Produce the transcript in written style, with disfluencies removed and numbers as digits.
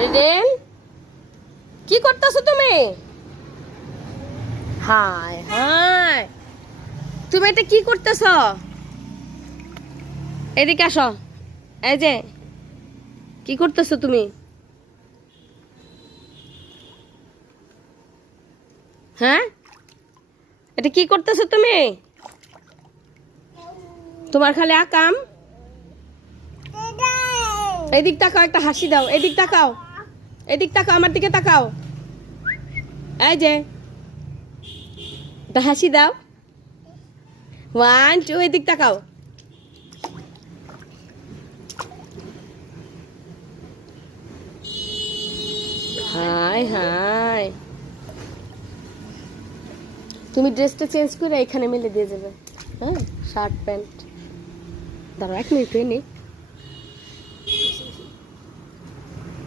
Ridden, কি করতেছো তুমি? হায় হায়, তুমি এটা কি করতেছ? এদিকে আসো। এই যে, কি করতেছো তুমি? হ্যাঁ, এটা কি করতেছো তুমি? তোমার খালি আকাম। এদিক তাকাও, একটা হাসি দাও। এদিক তাকাও, এদিক তাকাও, আমার দিকে তাকাও। এই যে, একটা হাসি দাও। 1 2, এদিক তাকাও। হাই হাই, তুমি ড্রেসটা চেঞ্জ করে এখানে মেলে দিয়ে যাবে। হ্যাঁ, শার্ট প্যান্ট। দাঁড়াও 1 মিনিট, নেই।